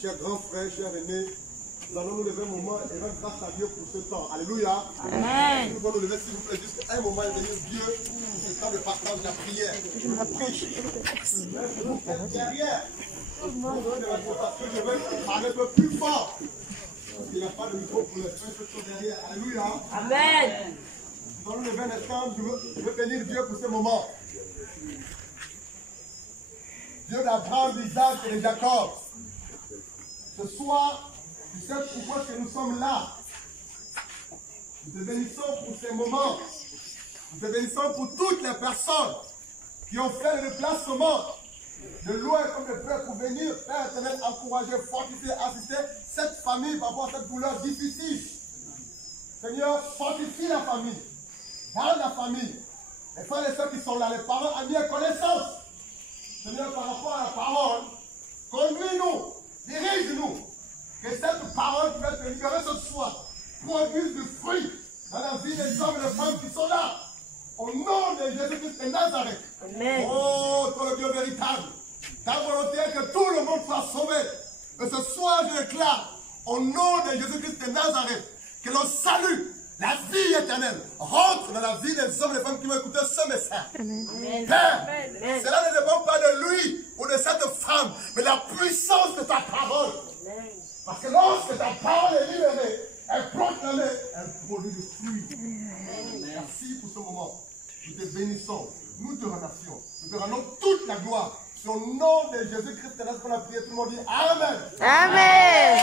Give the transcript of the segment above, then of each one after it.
cher grand frère, cher aîné, nous allons nous lever un moment et rendre grâce à Dieu pour ce temps. Alléluia. Amen. Nous allons nous lever, s'il vous plaît, juste un moment et venir Dieu pour ce temps de partage de la prière. Je me rapproche. Derrière, je vais parler un peu plus fort. Parce qu'il n'y a pas de micro pour les frères qui sont derrière. Alléluia. Amen. Nous allons lever un instant, je veux bénir Dieu pour ce moment. Dieu d'Abraham, d'Isaac et de Jacob. Ce soir, tu sais pourquoi que nous sommes là. Nous te bénissons pour ces moments. Nous te bénissons pour toutes les personnes qui ont fait le déplacement de loin comme de près pour venir, Père éternel, encourager, fortifier, assister cette famille par rapport à cette douleur difficile. Seigneur, fortifie la famille. Garde la famille. Les frères et sœurs qui sont là, les parents, amis et connaissances. Seigneur, par rapport à la parole, conduis-nous, dirige-nous. Que cette parole qui va te libérer ce soir produise du fruit dans la vie des hommes et des femmes qui sont là. Au nom de Jésus-Christ de Nazareth. Amen. Oh, toi le Dieu véritable. Ta volonté est que tout le monde soit sauvé. Et ce soir, je déclare, au nom de Jésus-Christ de Nazareth, que le salut, la vie éternelle, rentre dans la vie des hommes et des femmes qui vont écouter ce message. Amen. Père, cela ne dépend pas de lui ou de cette femme, mais de la puissance de ta parole. Parce que lorsque ta parole est libérée, elle proclamée, elle produit du fruit. Merci pour ce moment. Nous te bénissons, nous te remercions. Nous te rendons toute la gloire. Sur le nom de Jésus-Christ, qu'on a prié, tout le monde dit Amen. Amen.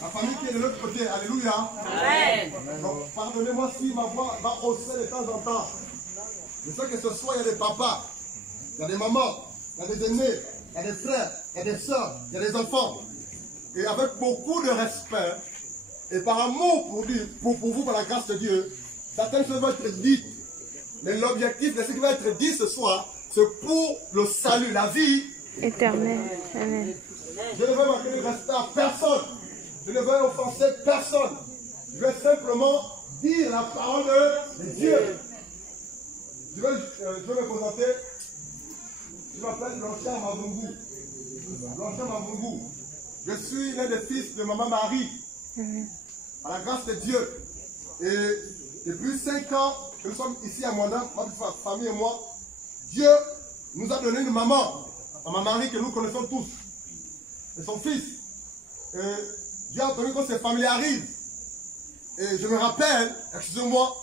La famille qui est de l'autre côté, alléluia. Amen. Donc, pardonnez-moi si ma voix va hausser de temps en temps. Je sais que ce soir, il y a des papas, il y a des mamans, il y a des aînés, il y a des frères, il y a des soeurs, il y a des enfants. Et avec beaucoup de respect et par amour pour vous, par la grâce de Dieu, certaines choses vont être dites. Mais l'objectif de ce qui va être dit ce soir, c'est pour le salut, la vie Éternel. Amen. Je ne veux manquer de respect à personne. Je ne veux offenser personne. Je vais simplement dire la parole de Dieu. Je vais me présenter. Je m'appelle Blanchard Mavungu. Blanchard Mavungu. Je suis l'un des fils de Maman Marie. Par la grâce de Dieu. Et depuis 5 ans que nous sommes ici à Mwanda, ma famille et moi, Dieu nous a donné une maman. Maman Marie que nous connaissons tous. Et son fils. Et Dieu a entendu que ses familiarisent. Et je me rappelle, excusez-moi,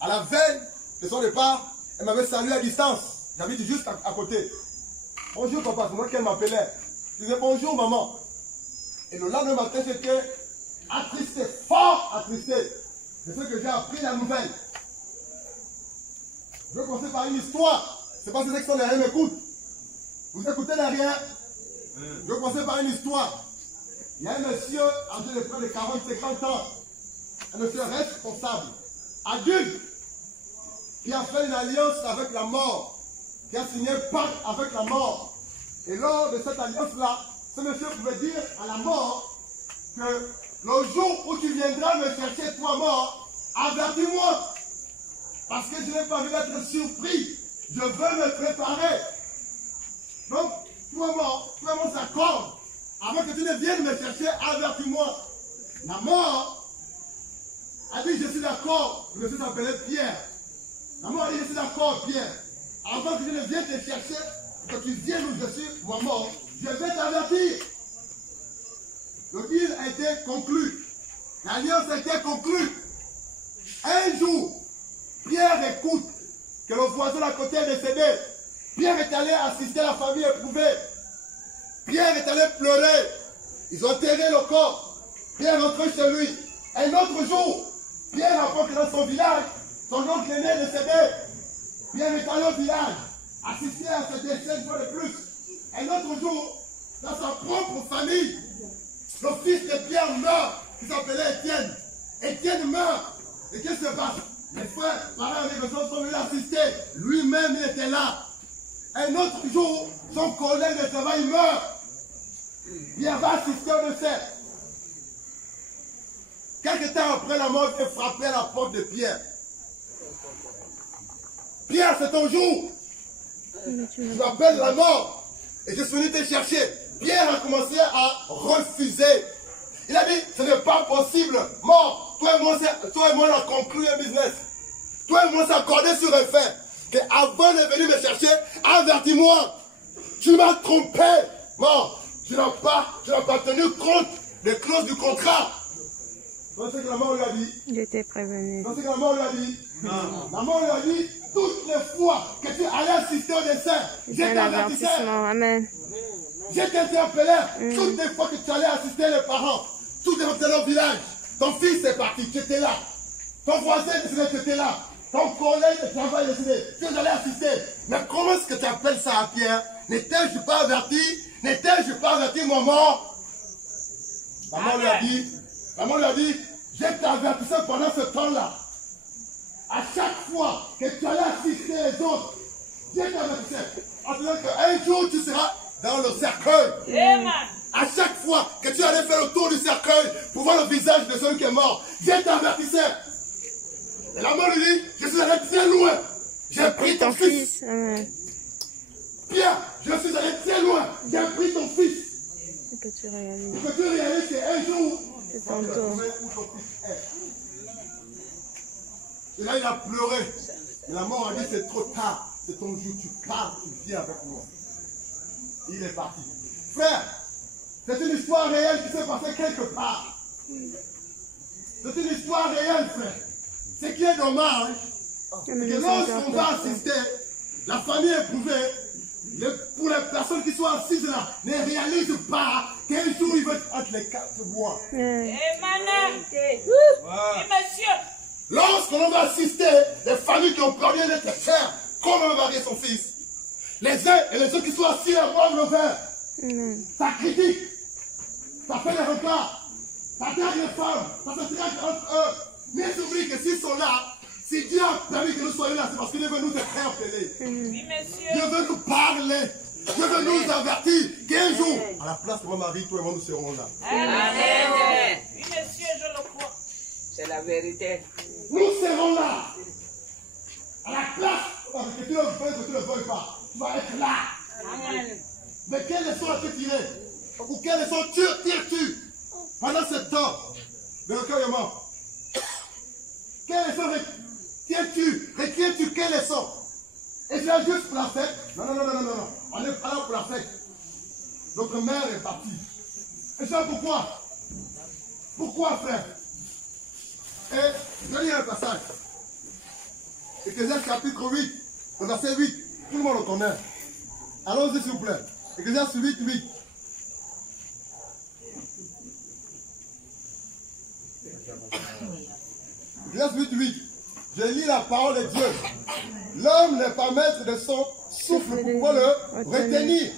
à la veille de son départ, elle m'avait salué à distance. J'habite juste à côté. Bonjour papa, c'est moi qu'elle m'appelait. Je disais bonjour maman. Et le lendemain matin, j'étais attristé, fort attristé. De ce que j'ai appris la nouvelle. Je vais commencer par une histoire. C'est pas ceux qui sont derrière m'écoutent. Vous écoutez derrière? Je vais commencer par une histoire. Il y a un monsieur âgé de près de 40-50 ans. Un monsieur responsable, adulte, qui a fait une alliance avec la mort, qui a signé un pacte avec la mort. Et lors de cette alliance-là, ce monsieur pouvait dire à la mort que le jour où tu viendras me chercher, toi mort, avertis-moi. Parce que je n'ai pas envie d'être surpris. Je veux me préparer. Donc, toi mort s'accorde. Avant que tu ne viennes me chercher, avertis-moi. La mort a dit, je suis d'accord. Le monsieur s'appelait Pierre. La mort a dit, je suis d'accord, Pierre. Avant que je ne vienne te chercher, que tu viennes où je suis, moi mort, je vais t'avertir. Le deal a été conclu. L'alliance a été conclue. Un jour, Pierre écoute que le voisin à côté est décédé. Pierre est allé assister la famille éprouvée. Pierre est allé pleurer. Ils ont enterré le corps. Pierre est rentré chez lui. Un autre jour, Pierre apprend que dans son village, son oncle aîné est décédé. Pierre est allé au village, assister à ce décès une fois de plus. Un autre jour, dans sa propre famille, le fils de Pierre meurt, qui s'appelait Étienne. Étienne meurt. Et qu'est-ce qui se passe? Les frères, parents avec eux sont venus l'assister. Lui-même, il était là. Un autre jour, son collègue de travail meurt. Pierre va assister au décès. Quelque temps après la mort, il est frappé à la porte de Pierre. Pierre, c'est ton jour. Tu m'appelles la mort. Et je suis venu te chercher. Pierre a commencé à refuser. Il a dit, ce n'est pas possible. Mort, toi et moi, on a conclu un business. Toi et moi, on s'est accordé sur un fait. Qu'avant de venir me chercher, avertis-moi. Tu m'as trompé. Mort, je n'ai pas tenu compte des clauses du contrat. Vous savez ce que la mort lui a dit? Il était prévenu. Vous savez ce que la mort lui a dit? Non. La mort lui a dit, toutes les fois que tu allais assister au dessin, C'est j'ai un t'avertissé. avertissement. Amen. Je t'interpellais toutes les fois que tu allais assister les parents, toutes les fois que tu allais au village. Ton fils est parti, tu étais là. Ton voisin décidé, tu étais là. Ton collègue de travail décidé, tu allais assister. Mais comment est-ce que tu appelles ça à Pierre? N'étais-je pas averti? N'étais-je pas averti, maman? Maman lui a dit, je t'avertissais pendant ce temps-là. À chaque fois que tu allais assister les autres, je t'avertissais. En disant qu'un jour tu seras dans le cercueil. À chaque fois que tu allais faire le tour du cercueil pour voir le visage de celui qui est mort, je t'avertissais. Et la mort lui dit, je suis allé très loin. J'ai pris ton fils. Amen. Pierre, je suis allé très loin. J'ai pris ton fils. Et que tu réalises. Que tu réalises qu'un jour, C'est ton tour. où ton fils est. Et là, il a pleuré. Et la mort a dit, c'est trop tard. C'est ton jour, tu pars, tu viens avec moi. Il est parti. Frère, c'est une histoire réelle qui s'est passée quelque part. C'est une histoire réelle, frère. Ce qui est dommage, c'est que lorsqu'on va assister, la famille éprouvée, pour les personnes qui sont assises là, ne réalisent pas qu'un jour ils vont être entre les quatre mois. Lorsqu'on va assister les familles qui ont perdu d'être chères, comme un mari et son fils, les uns et les autres qui sont assis à boire le verre, ça critique, ça fait des repas, ça traque les femmes, ça se traque entre eux. Mais j'oublie que s'ils sont là, si Dieu a permis que nous soyons là, c'est parce qu'il veut nous interpeller. Dieu veut nous parler. Dieu veut nous avertir qu'un jour, à la place de mon mari, toi et moi, nous serons là. Amen. Oui, monsieur, je le crois. C'est la vérité. Nous serons là. À la place, que tu le veuilles, que tu ne le veuilles pas, tu vas être là. Amen. Mais quelle leçon as-tu tiré? Ou quelle leçon tires-tu pendant ce temps de recueillement? Quelle leçon retiens-tu quelle leçon? Et c'est juste pour la fête? Non. On n'est pas là pour la fête. Notre mère est partie. Et ça pourquoi? Pourquoi, frère? Et je lis un passage. Ecclésiaste chapitre 8, le verset 8. Tout le monde le connaît. Allons-y s'il vous plaît. Ecclésiaste 8. Ecclésiaste 8. Je lis la parole de Dieu. L'homme n'est pas maître de son souffle pour pouvoir le retenir.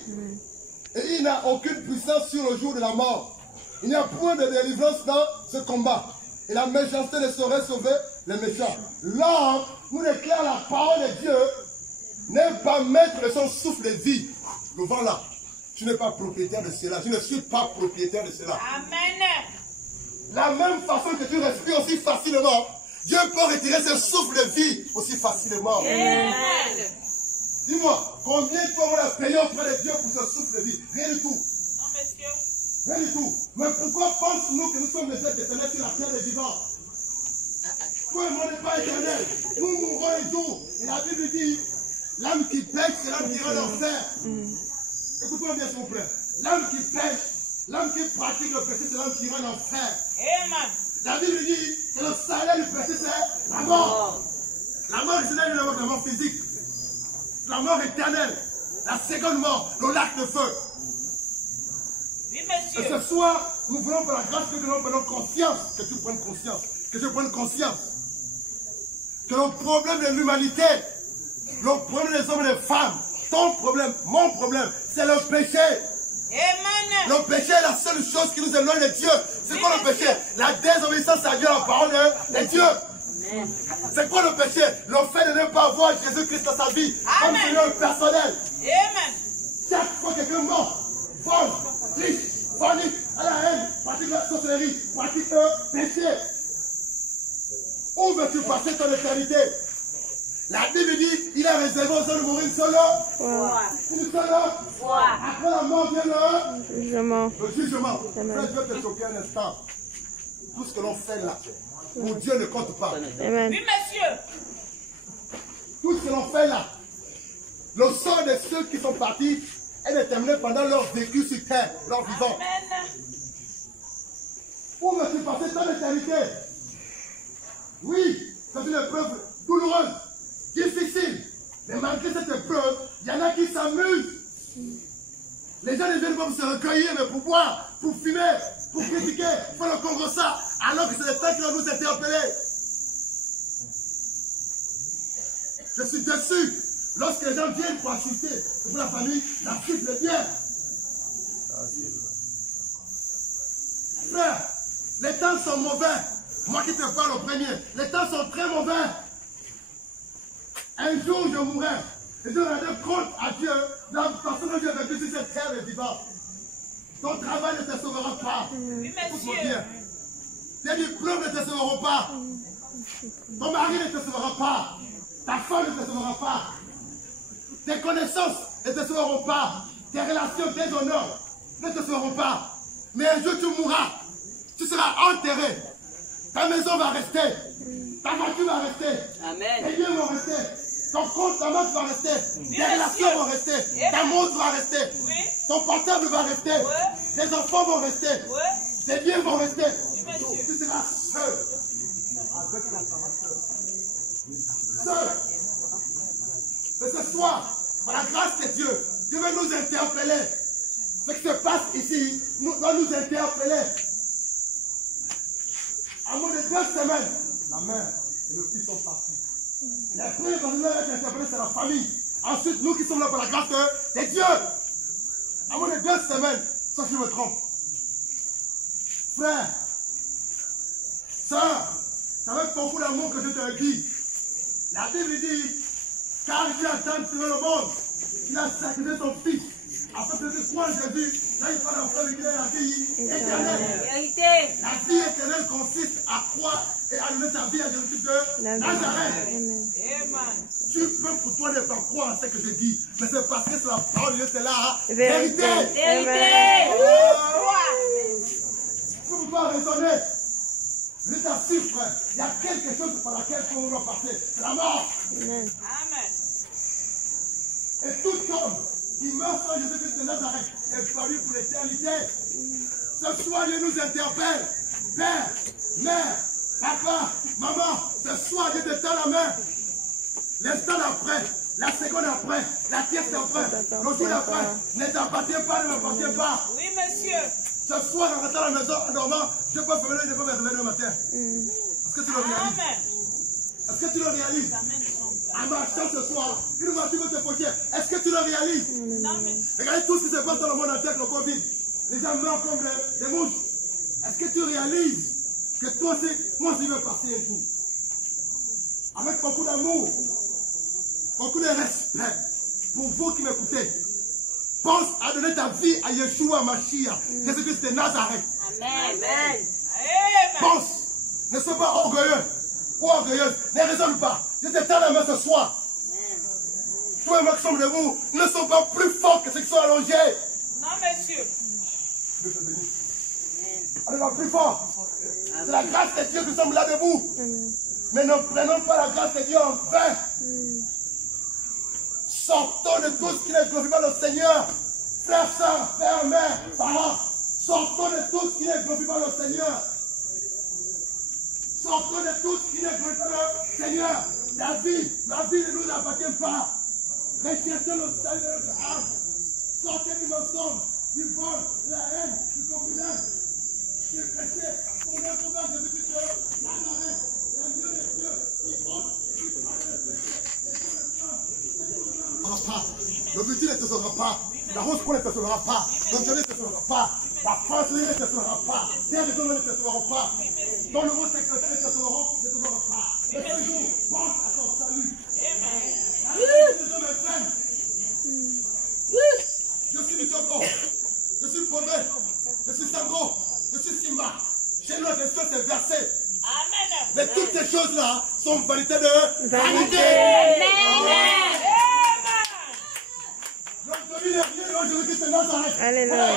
Et il n'a aucune puissance sur le jour de la mort. Il n'y a point de délivrance dans ce combat. Et la méchanceté ne saurait sauver les méchants. L'homme nous déclare la parole de Dieu n'est pas maître de son souffle de vie. Le vent là, tu n'es pas propriétaire de cela. Je ne suis pas propriétaire de cela. Amen. La même façon que tu respires aussi facilement, Dieu peut retirer ce souffle de vie aussi facilement. Amen. Dis-moi, combien tu vas payer auprès de Dieu pour ce souffle de vie? Rien du tout. Non, monsieur. Rien du tout. Mais pourquoi pensons-nous que nous sommes les êtres éternels sur la terre des vivants? Toi et moi n'est pas éternel. Nous mourrons un jour. Et la Bible dit, l'âme qui pêche, c'est l'âme qui ira en enfer. Écoute-moi bien s'il vous plaît. L'âme qui pêche, l'âme qui pratique le péché, c'est l'âme qui ira en enfer. Amen. La Bible dit que le salaire du péché, c'est la mort. La mort éternelle est la mort physique. La mort éternelle. La seconde mort, le lac de feu. Oui, Et monsieur. ce soir, nous voulons par la grâce de Dieu, nous prenons conscience, que tu prennes conscience, que je prenne conscience, que le problème de l'humanité, le problème des hommes et des femmes, ton problème, mon problème, c'est le péché. Amen. Le péché est la seule chose qui nous éloigne de Dieu. C'est quoi le péché? La désobéissance à Dieu, la parole de Dieu. C'est quoi le péché? Le fait de ne pas voir Jésus-Christ dans sa vie comme Amen. Seigneur personnel. Amen. Chaque fois que quelqu'un mort, vole, triche, fornique, à la haine, pratique la sorcellerie, pratique le péché. Où veux-tu passer ton éternité? La Bible dit, il a réservé aux hommes de mourir une seule Foi. Une seule Après la mort vient le Jugement. jugement. Amen. Frère, je vais te choquer un instant. Tout ce que l'on fait là, pour Dieu ne compte pas. Amen. Oui, monsieur. Tout ce que l'on fait là, le sort de ceux qui sont partis est déterminé pendant leur vécu sur terre, leur vivant. Amen. Où me suis passé tant d'éternité? Oui, c'est une épreuve douloureuse, difficile. Mais malgré cette épreuve, il y en a qui s'amusent. Les gens ne viennent pas pour se recueillir, mais pour boire, pour fumer, pour critiquer, faire le Congo ça, alors que c'est le temps qui va nous interpeller. Je suis déçu lorsque les gens viennent pour assister, pour la famille, l'assiste le bien. Frère, les temps sont mauvais. Moi qui te parle au premier, les temps sont très mauvais. Un jour je mourrai et je rendrai compte à Dieu de la façon dont Dieu a vécu sur cette terre et vivant. Ton travail ne te sauvera pas. Oui, Écoute-moi monsieur. bien. Tes diplômes ne te sauveront pas. Ton mari ne te sauvera pas. Ta femme ne te sauvera pas. Tes connaissances ne te sauveront pas. Tes relations, tes honneurs ne te sauveront pas. Mais un jour tu mourras. Tu seras enterré. Ta maison va rester. Ta voiture va rester. Amen. Tes biens vont rester. Ton compte, ta banque va rester. Tes relations vont rester. Ta montre va rester. Oui. Ton portable va rester. Tes enfants vont rester. Oui. Tes biens vont rester. monsieur. Tu seras seul. Avec la parole. Seul. Mais ce soir, par la grâce de Dieu, Dieu veut nous interpeller. Ce qui se passe ici doit nous interpeller. À moins de 2 semaines, la mère et le fils sont partis. La première personne qui va être interpellée, c'est la famille. Ensuite, nous qui sommes là par la grâce de Dieu. À moins de 2 semaines, sauf que je me trompe. Frère, sœur, c'est avec beaucoup d'amour que je te le dis. La Bible dit, car Dieu a tant aimé le monde, il a sacrifié son fils. Afin que tu crois en Jésus, là il parle d'enfant de la vie éternelle. Vérité. La vie éternelle consiste à croire et à donner sa vie à Jésus de Nazareth. Amen. Amen. Tu peux pour toi ne pas croire en ce que je dis, mais c'est parce que c'est la parole de Dieu, c'est la Vérité. vérité. Vérité. Tu peux pas raisonner. Je t'assure, frère, il y a quelque chose par laquelle on doit passer. C'est la mort. Amen. Amen. Et tout homme qui meurt sans Jésus-Christ de Nazareth est perdu pour l'éternité. Ce soir, Dieu nous interpelle. Père, mère, papa, maman, ce soir, Dieu te tend la main. L'instant d'après, la seconde après, la pièce d'après, le jour d'après, ne t'appartient pas, ne m'appartient pas. Oui, monsieur. Ce soir, en rentrant à la maison, en dormant, je peux fermer l'œil, je peux me réveiller le matin. Est-ce que tu le réalises? Amen. Est-ce que tu le réalises? Amen. En marchant ce soir, une voiture va te pocher. Est-ce que tu le réalises? Amen. Regardez tout ce qui se passe dans le monde entier avec le Covid. Les gens meurent comme des mouches. Est-ce que tu réalises que toi aussi, moi aussi, je vais passer un jour? Avec beaucoup d'amour, beaucoup de respect pour vous qui m'écoutez. Pense à donner ta vie à Yeshua Mashiach, Jésus-Christ de Nazareth. Amen. Amen. Pense. Ne sois pas orgueilleux ou orgueilleuse. Ne raisonne pas. Je te tends la main ce soir. Toi et moi qui sommes debout, ne sommes pas plus forts que ceux qui sont allongés. Non, monsieur. Dieu te bénisse. On est pas plus fort. C'est la grâce de Dieu que nous sommes là debout. Mais ne prenons pas la grâce de Dieu en vain. Sortons de tout ce qui ne glorifie pas le Seigneur. Frères, sœurs, père, mère, parents. Sortons de tout ce qui ne glorifie pas le Seigneur. Sortons de tout ce qui ne glorifie pas le Seigneur. La vie ne nous appartient pas. Recherchez le salut de notre âme. Sortez du mensonge, du vol, de la haine, du concubinage. Du péché, pour notre sauveur Jésus-Christ de Nazareth. La Dieu de Dieu, qui honte, qui parle de péché. Le ne te sauvera pas. La rose ne te sauvera pas. L'Angélé ne te sauvera pas. La France ne te sauvera pas. Tes raisons ne te sauveront pas. Ton nouveau secrétaire ne te sauvera pas. Mais un jour, pense à ton salut. Je suis du Togo. Je suis Pomé. Je suis Sango. Je suis Simba. Chez nous, les choses, c'est versé. Amen. Mais toutes ces choses-là, sont vanité de vanité. Notre vie n'est rien devant Jésus-Christ de Nazareth. Alléluia.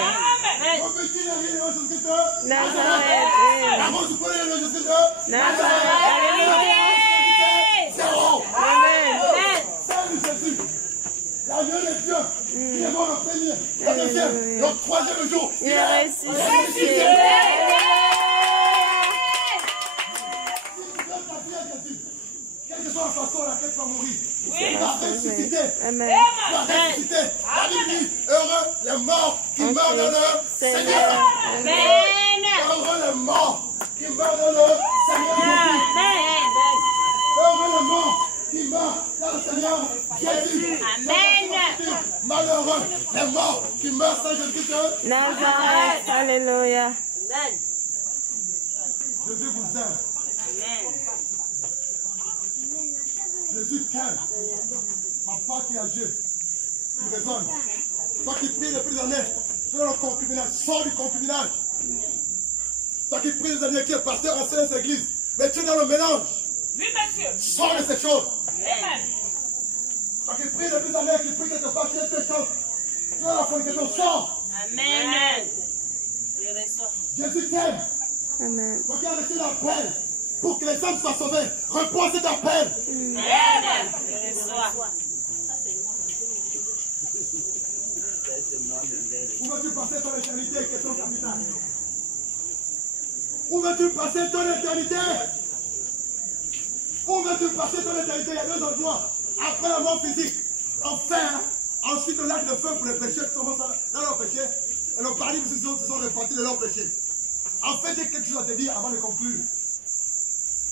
Mon petit n'est rien devant Jésus-Christ de Nazareth. La rose pour les Jésus-Christ de Nazareth. Alléluia. Zéro. Amen. Salut Jésus. L'agneau de Dieu. Il est mort le premier, le deuxième, le troisième jour. Il est ressuscité. Quelle que soit la façon à laquelle tu vas mourir, il va ressusciter. Amen. Il va ressusciter. La Bible dit, heureux les morts qui meurent dans le Seigneur. Amen. Heureux les morts qui meurent dans le Seigneur Jésus. Heureux les morts qui meurent dans le Seigneur Jésus. Amen. Malheureux les morts qui meurent sans Jésus-Christ. Nazareth. Alléluia. Jésus vous aime. Jésus t'aime. Papa qui est âgé, qui raisonne. Toi qui pries depuis des années, tu es dans le concubinage, sors du concubinage. Toi qui pries des années, qui est pasteur en ces églises, mais tu es dans le mélange. Oui, monsieur. Sors de ces choses. Amen. Toi qui pries depuis des années, qui prie quelque part, qui est ces choses. Tu es dans la fornication, sors. Amen. Je reçois. Jésus t'aime. Amen. Toi qui as reçu l'appel pour que les hommes soient sauvés, réponds cet appel. Amen. Je reçois. Où veux-tu passer ton éternité? Question capitale. Où veux-tu passer ton éternité? Où veux-tu passer ton éternité? Il y a deux endroits. Après la mort physique, enfer, ensuite le lac de feu pour les péchés qui sont dans leurs péchés. Et le paradis pour ceux qui se sont repentis de leurs péchés. En fait, j'ai quelque chose à te dire avant de conclure.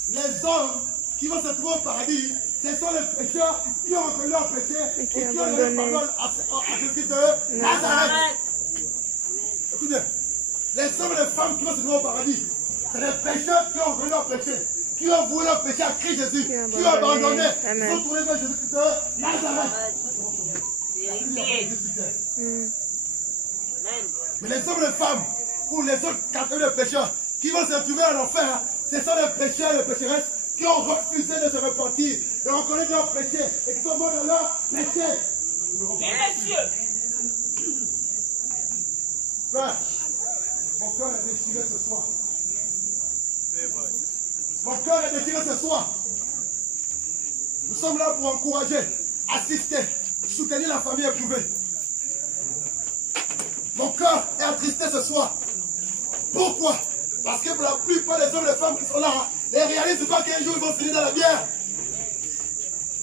Les hommes qui vont se trouver au paradis, ce sont les pécheurs qui ont reconnu leurs péchés et qui ont donné parole à Jésus de Nazareth. Écoutez, les hommes et les femmes qui vont se trouver au paradis, c'est les pécheurs qui ont reconnu leurs péchés, qui ont voué leur péché à Christ Jésus, qui ont abandonné, qui sont tournés vers Jésus-Christ de Nazareth. Mais les hommes et les femmes, ou les autres catégories de pécheurs, qui vont se retrouver en enfer, ce sont les pécheurs et les pécheresses qui ont refusé de se repentir, de reconnaître leurs péchés et qui sont morts dans leurs péchés. Monsieur. Frère, mon cœur est déchiré ce soir. Mon cœur est déchiré ce soir. Nous sommes là pour encourager, assister, soutenir la famille éprouvée. Mon cœur est attristé ce soir. Pourquoi? Parce que pour la plupart des hommes et des femmes qui sont là, ne réalisent pas qu'un jour ils vont finir dans la bière.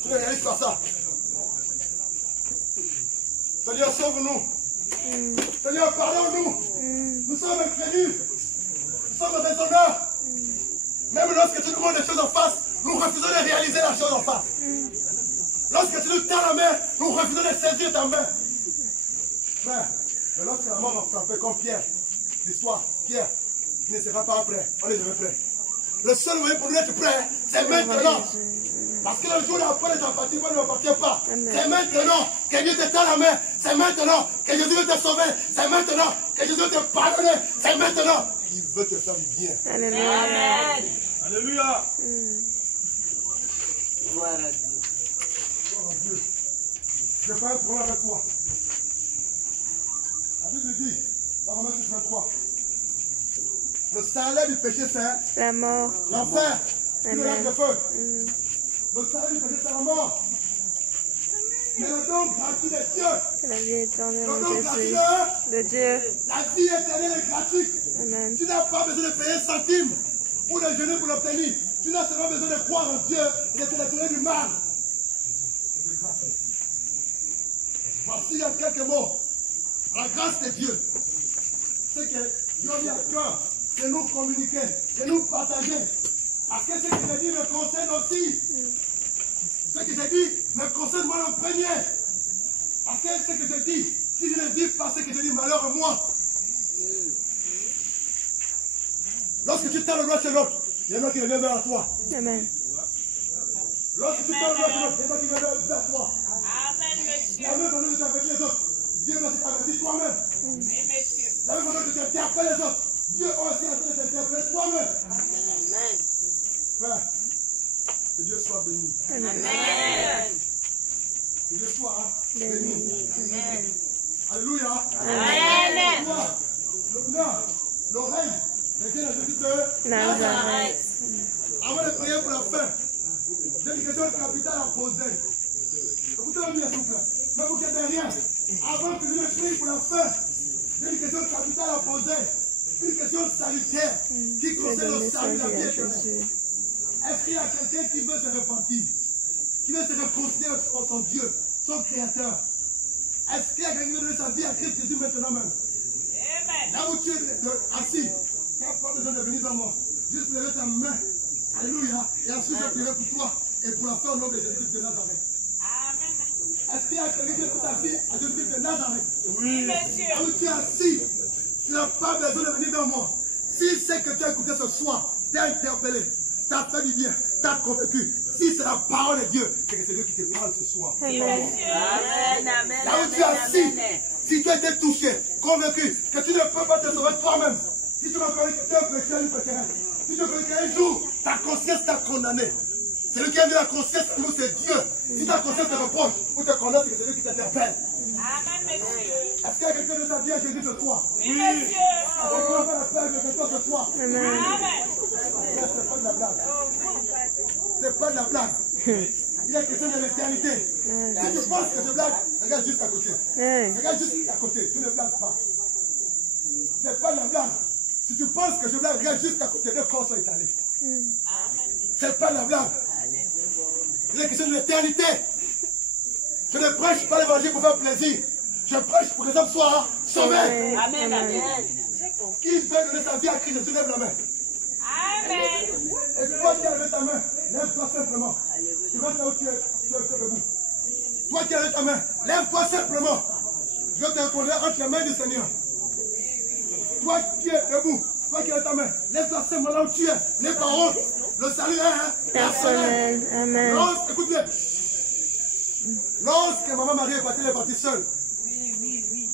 Tu ne réalises pas ça. Seigneur, sauve-nous. Seigneur, pardonne-nous. Nous sommes incrédules. Nous sommes déshonneurs. Même lorsque tu nous montres des choses en face, nous refusons de réaliser la chose en face. Lorsque tu nous tends la main, nous refusons de saisir ta main. Frère, mais lorsque la mort va frapper comme Pierre, l'histoire, Pierre ne sera pas prêt. On est jamais prêt. Le seul moyen pour nous être prêt, c'est maintenant. Parce que le jour d'après, les appartient pas, ne m'appartient pas. C'est maintenant que Dieu te tend la main. C'est maintenant que Jésus veut te sauver. C'est maintenant que Jésus veut te pardonner. C'est maintenant qu'il veut te faire du bien. Alléluia. Amen. Alléluia. Gloire à Dieu. Gloire à Dieu. Je vais faire un problème avec toi. La Bible dit, dans Romains 6:23, le salaire du péché, c'est La mort. l'enfer, puis le lac Amen. de feu. Le salaire du péché, c'est la mort. Mais le don gratuit de Dieu, Que la vie éternelle le en don gratuit Jésus. De Dieu. la vie éternelle est gratuite. Amen. Tu n'as pas besoin de payer un centime pour le jeûner pour l'obtenir. Tu n'as seulement besoin de croire en Dieu et de te détourner du mal. C'est gratuit. Voici en quelques mots. La grâce de Dieu, c'est que Dieu a mis à cœur de nous communiquer, de nous partager. Parce que ce que j'ai dit me concerne aussi. Ce que j'ai dit me concerne moi le premier. Parce que ce que j'ai dit, si je ne vis pas ce que j'ai dit, malheur à moi. Lorsque tu tends le doigt chez l'autre, il y en a qui viennent vers toi. Amen. Lorsque tu tends le doigt chez l'autre, il y en a qui viennent vers toi. Amen, monsieur. La même façon que tu avec les autres, Dieu va t'avertir toi-même. Oui, monsieur. La même façon que tu interpelles les autres, Dieu aussi en train de t'interpeller toi-même. Amen. Frère, Que Dieu soit béni. Amen. Que Dieu soit Béni. Amen. Alléluia. Amen. L'honneur, l'oreille, les yeux de Nazareth. Avant de prier pour la fin, j'ai une question capitale à poser. Écoutez-moi bien, s'il vous plaît. Même vous qui êtes derrière, avant que je ne prie pour la fin, j'ai une question capitale à poser. Une question salutaire qui concerne le salut de la vie éternelle. Est-ce qu'il y a quelqu'un qui veut se repentir, qui veut se réconcilier avec son Dieu, son Créateur? Est-ce qu'il y a quelqu'un qui veut donner sa vie à Christ Jésus maintenant même? Amen. Là où tu es assis, tu n'as pas besoin de venir dans moi. Juste lever ta main. Alléluia. Et ensuite je prierai pour toi et pour la fin au nom de Jésus de Nazareth. Amen. Est-ce qu'il y a quelqu'un qui veut sa vie à Jésus de Nazareth? Oui, monsieur. Là où tu es assis, tu n'as pas besoin de venir vers moi. Si c'est que tu as écouté ce soir, t'as interpellé, t'as fait du bien, t'as convaincu. Si c'est la parole de Dieu, c'est que c'est Dieu qui te parle ce soir. Amen. Amen. Là où tu es assis, si tu as été touché, convaincu que tu ne peux pas te sauver toi-même, si tu reconnais que tu es un pécheur, une pécheresse, si tu reconnais qu'un jour, ta conscience t'a condamné, c'est lui qui a mis la conscience à nous, c'est Dieu. Si ta conscience te reproche ou te condamne, c'est que c'est Dieu qui t'interpelle. Amen, monsieur. Est-ce qu'il y a quelqu'un de sa vie à Jésus ce soir? Oui, monsieur. Est-ce qu'on va faire la paix avec toi ce soir? Amen. C'est pas de la blague. C'est pas de la blague. Il est question de l'éternité. Si tu penses que je blague, regarde juste à côté. Regarde juste à côté. Tu ne blagues pas. C'est pas de la blague. Si tu penses que je blague, regarde juste à côté. Deux corps sont étalés. C'est pas de la blague. Il est question de l'éternité. Je ne prêche pas l'évangile pour faire plaisir. Je prêche pour que les hommes soient sauvés. Amen. Amen. Qui veut donner sa vie à Christ, lève la main. Amen. Et toi qui as levé ta main, lève-toi simplement. Tu vas là où tu es debout. Toi qui as levé ta main, lève-toi simplement. Je vais te reconnaître entre les mains du Seigneur. Toi qui es debout, toi qui as levé ta main, lève-toi simplement là où tu es. Les paroles, le salut est personnel. Amen. Écoute bien. Lorsque maman Marie est partie, elle est partie seule. Oui.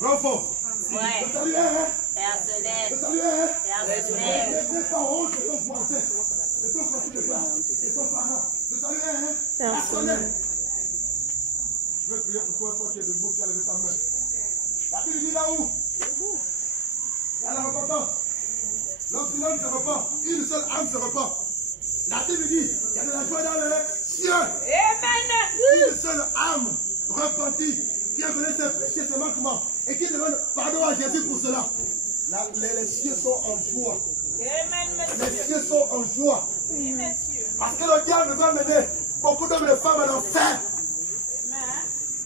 Grand fort. Ouais. Le salut est personnel. Le salut est personnel. Les paroles, c'est ton voisin. C'est ton frère, c'est ton parent. Le salut est personnel. Je vais prier pour toi qui es debout, qui a levé ta main. La Bible dit là où? Il y a la repentance. Lorsqu'une âme se repent, une seule âme se repent. La Bible dit qu'il y a de la joie dans les cieux. Amen. Une seule âme repentie qui a connu ses péchés, ses manquements et qui demande pardon à Jésus pour cela. Les cieux sont en joie. Les cieux sont en joie. Parce que le diable va mener beaucoup d'hommes et de femmes à l'enfer.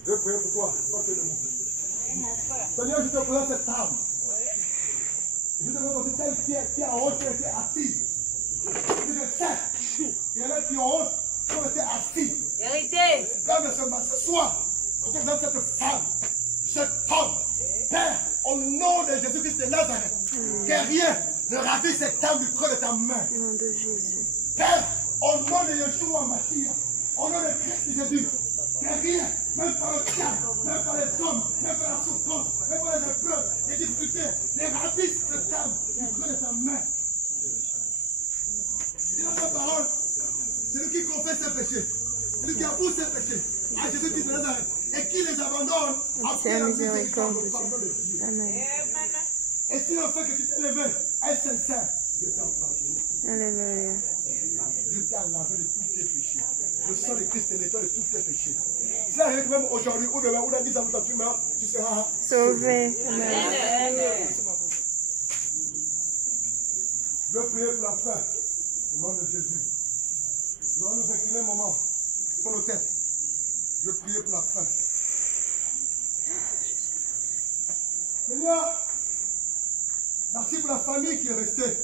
Je vais prier pour toi. Seigneur, je te présente cette âme. Je te présente aussi celle qui est en haut, qui était assise. Je sais qu'il y en a qui ont honte, qui ont été assis. Vérité. Comme ce soir, je te présente cette femme, cet homme. Père, au nom de Jésus-Christ de Nazareth, que rien ne ravisse cette âme du creux de ta main. Au nom de Jésus. Père, au nom de Yeshua Mashiach, au nom de Christ Jésus, que rien, même par le calme, même par les hommes, même par la souffrance, même par les épreuves, les difficultés, les ravisse cette âme du creux de ta main. Il a sa parole. C'est lui qui confesse ses péchés. C'est lui qui avoue ses péchés à Jésus-Christ de Nazareth et qui les abandonne après la miséricorde de Dieu. Amen. Et si le fait que tu t'es levé est sincère, Dieu t'a pardonné. Alléluia. Dieu t'a lavé de tous tes péchés. Le sang de Christ est nettoie de tous tes péchés. Si ça arrive même aujourd'hui ou demain ou dans 10 ans quand tu meurs, tu seras Sauvé. Amen. Je veux prier pour la fin. Au nom de Jésus. Nous allons nous incliner un moment sur nos têtes. Je veux prier pour la fin. Seigneur, merci pour la famille qui est restée.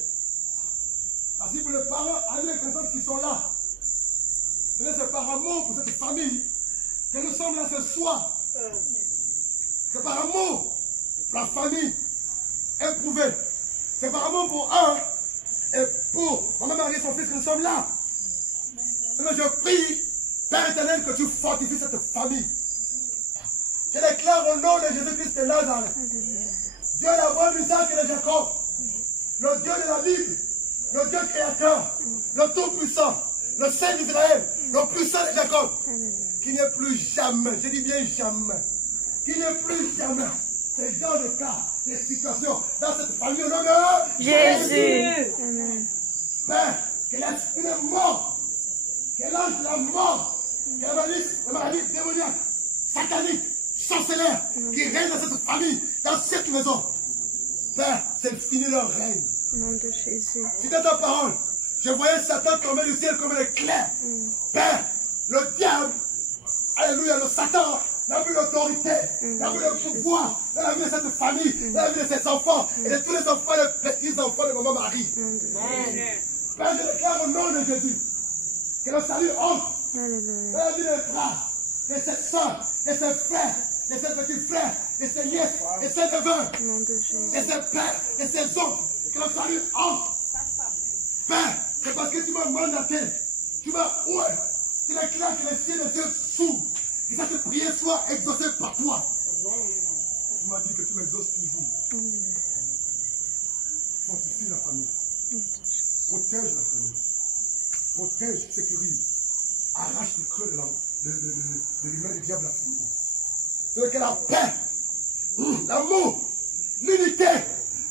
Merci pour les parents, amis et connaissances qui sont là. Seigneur, c'est par amour pour cette famille que nous sommes là ce soir. C'est par amour pour la famille éprouvée. C'est par amour pour un et pour maman Marie et son fils que nous sommes là. Seigneur, je prie, Père éternel, que tu fortifies cette famille. Je déclare au nom de Jésus-Christ de Nazareth, Dieu d'Abraham, Isaac et de Jacob, le Dieu de la Bible, le Dieu créateur, le Tout-Puissant, le Saint d'Israël, le puissant de Jacob, qu'il n'y ait plus jamais, je dis bien jamais, qu'il n'y ait plus jamais ces genres de cas, des situations dans cette famille au nom de Jésus. Amen. Père, que l'esprit de mort, que l'ange de la mort, que la maladie démoniaque, satanique, sorcellaire, qui règne dans cette famille, dans cette maison. Père, c'est fini leur règne. Au nom de Jésus. C'est dans ta parole. Je voyais Satan tomber du ciel comme un éclair. Père, le diable, alléluia, le Satan n'a plus l'autorité, n'a plus le pouvoir dans la vie de cette famille, dans la vie de ses enfants et de tous les enfants, les petits-enfants de maman Marie. Père, je déclare au nom de Jésus que le salut entre dans la vie des frères, de ses soeurs, de ses frères, de ses petits frères, de ses nièces, de ses neveux, de ses pères, de ses oncles, que le salut entre. Père, c'est parce que tu m'as mandaté, tu m'as oué, tu déclares que les cieux et les yeux s'ouvrent, que cette prière soit exaucée par toi. Tu m'as dit que tu m'exauces toujours. Fortifie la famille, protège la famille, protège, sécurise, arrache le creux de l'humain du diable à la famille. C'est que la paix, l'amour, l'unité,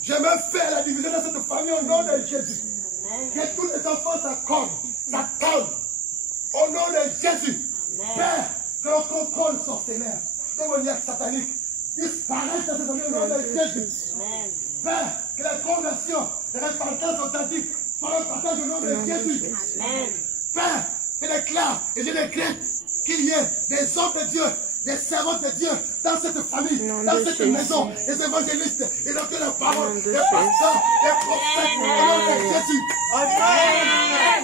je me fais la division de cette famille au nom de Jésus. Que tous les enfants s'accordent au nom de Jésus. Père, que le contrôle sorcellaire, démoniaque, satanique, disparaisse dans cette famille au nom de Jésus. Père, que la conversion, la repentance authentique soit le partage au nom de Jésus. Père, je déclare et je décrète qu'il y ait des hommes de Dieu, des servants de Dieu dans cette famille, dans cette maison, les évangélistes, les docteurs de parole, les pasteurs, les prophètes, au nom de Jésus. Amen.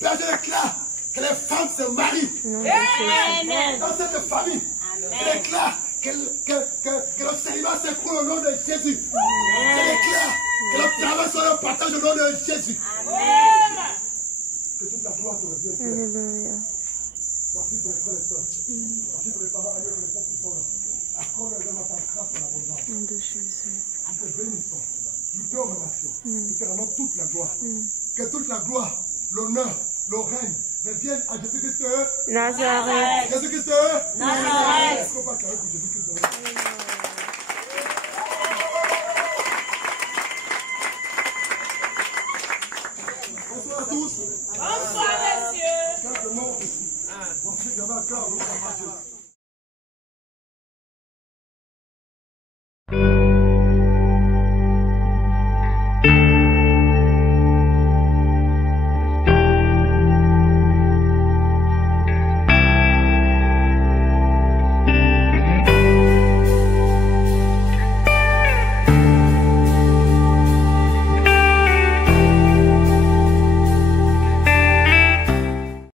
Père, je déclare que les femmes se marient dans cette famille. Je déclare que le célibat s'écroule au nom de Jésus. Je déclare que le travail soit le partage au nom de Jésus. Que toute la gloire te revienne. Merci pour les frères et sœurs. Merci pour les parents ailleurs et les frères qui sont là. Accorde-leur dans ta grâce et l'abondance. Au nom de Jésus. Nous te bénissons. Nous te remercions. Nous te rendons toute la gloire. Que toute la gloire, l'honneur, le règne reviennent à Jésus-Christ de Nazareth. Jésus-Christ de Nazareth. Est-ce qu'on peut acclamer pour Jésus-Christ de Nazareth? Bonsoir à tous. Bonsoir, messieurs. Simplement, voici qu'il y avait un cœur, nous,